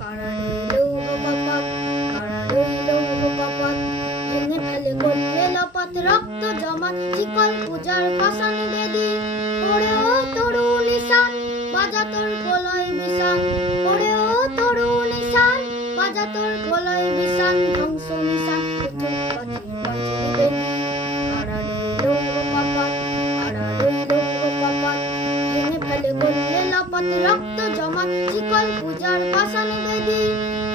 কারা রইল কপাট, কারা রইল কপাট, ভেঙে ফেলে করলে লপাত, রক্ত জমাট শিকল পূজার পাষাণ বেদী। ওরে ও তরুণ ঈশান, বাজা তোর প্রলয় বিষাণ, ওরে ও তরুণ ঈশান, বাজা তোর প্রলয় বিষাণ, ধ্বংস নিশান পৃথক পাচির পাচির বেদী। কারা রইল কপাট, কারা রইল কপাট, ভেঙে ফেলে করলে লপাত, রক্ত জমাট শিকল পূজার পাষাণ বেদী।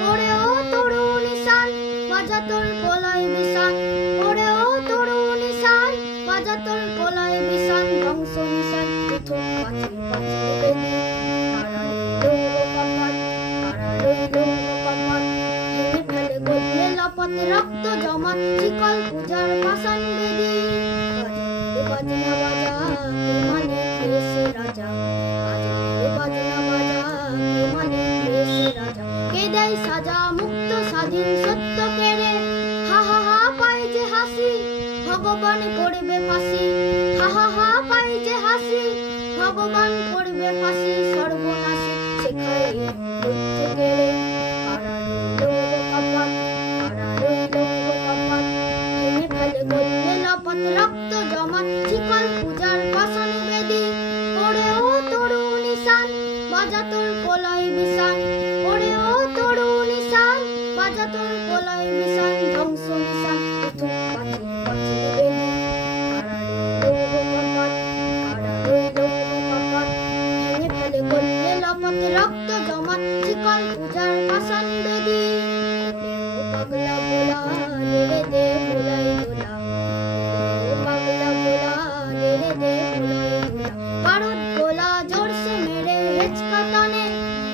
ওরে ও তরুণ ঈশান, বাজা তোর প্রলয় বিষাণ, ওরে ও তরুণ ঈশান, বাজা তোর প্রলয় বিষাণ, ধ্বংস নিশান পৃথক পাচির পাচির বেদী। কারা রইল কপাট, কারা রইল কপাট, ভেঙে ফেলে করলে লপাত, রক্ত জমাট শিকল পূজার পাষাণ বেদী। বাজনা বাজা কে মানে দেশ রাজা, বাজনা বাজা কে মানে দেশ রাজা, কে দেয় সাজা মুক্ত স্বাধীন সত্য কেড়ে। হা হা হা পাই যে হাসি, ভগবান করবে ফাঁসি, হা হা হা পাই যে হাসি, ভগবান করবে ফাঁসি, সর্বনাশী শেখায় দৈত্য কেড়ে। কারা রইল কপাট, কারা রইল কপাট, ভেঙে ফেলে করলে লপাত, রক্ত জমাট শিকল পূজার পাষাণ বেদী। ওরে ও তরুণ ঈশান, বাজা তোর প্রলয় বিষাণ, ওরে ও তরুণ ঈশান, বাজা তোর প্রলয় বিষাণ, ধ্বংস নিশান পৃথক পাচির পাচির বেদী। কারা রইল কপাট, কারা রইল কপাট, ভেঙে ফেলে করলে লপাত, রক্ত জমাট শিকল পূজার পাষাণ বেদী। ওরে ও পাগলা ভোলা নেড়ে দে ভোলাই দোলা, ও পাগলা ভোলা নেড়ে দে ভোলাই দোলা, বারুদ গোলা জোরসে মেরে হেচকা টানে,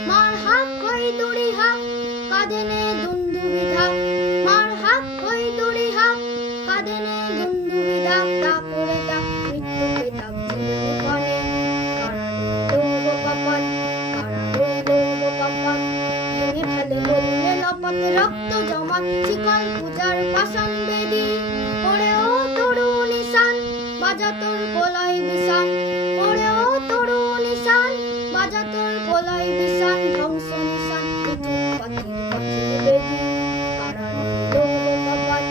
মার হাক কই দড়ি হাক, কাঁধে নে দুন্দুবি ঢাক, মার হাক কই দড়ি হাক, কাঁধে নে দুন্দুবি ঢাক, ডাক ওরে ডাক মৃত্যুকে ডাক জীবন পানে। কারা রইল কপাট, কারা রইল কপাট, ভেঙে ফেলে করলে লপাত, রক্ত জমাট শিকল পূজার পাষাণ বেদী। ওরে ও তরুণ ঈশান, বাজা তোর প্রলয় বিষাণ, ওরে ও তরুণ ঈশান, বাজা তোর প্রলয় বিষাণ, ধ্বংস নিশান পৃথক পাচির পাচির বেদী। কারা রইল কপাট,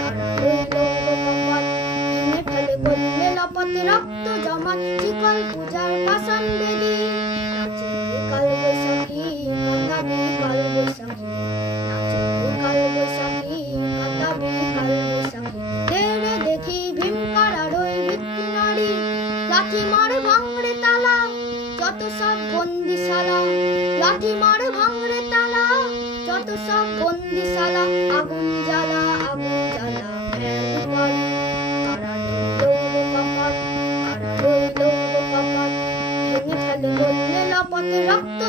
কারা রইল কপাট, ভেঙে ফেলে করলে লপাত, রক্ত জমাট শিকল পূজার পাষাণ বেদী। নাচে কাল বৈশাখী কাঁদাবি কাল বৈশাখী, নাচে কাল বৈশাখী কাঁদাবি কাল বৈশাখী, তেরে দেখি ভীম কারার ওই বৃত্তি নারী, লাঠি মার ভাঙড়ে তালা যত সব বন্দিশালা, লাঠি মার ভাঙড়ে তালা যত সব বন্দিশালা, আগুন জ্বালা আগুন জ্বালা ফেল পারি। কারা রইল কপাট, কারা রইল কপাট, ভেঙে ফেলে করলে লপাত, রক্ত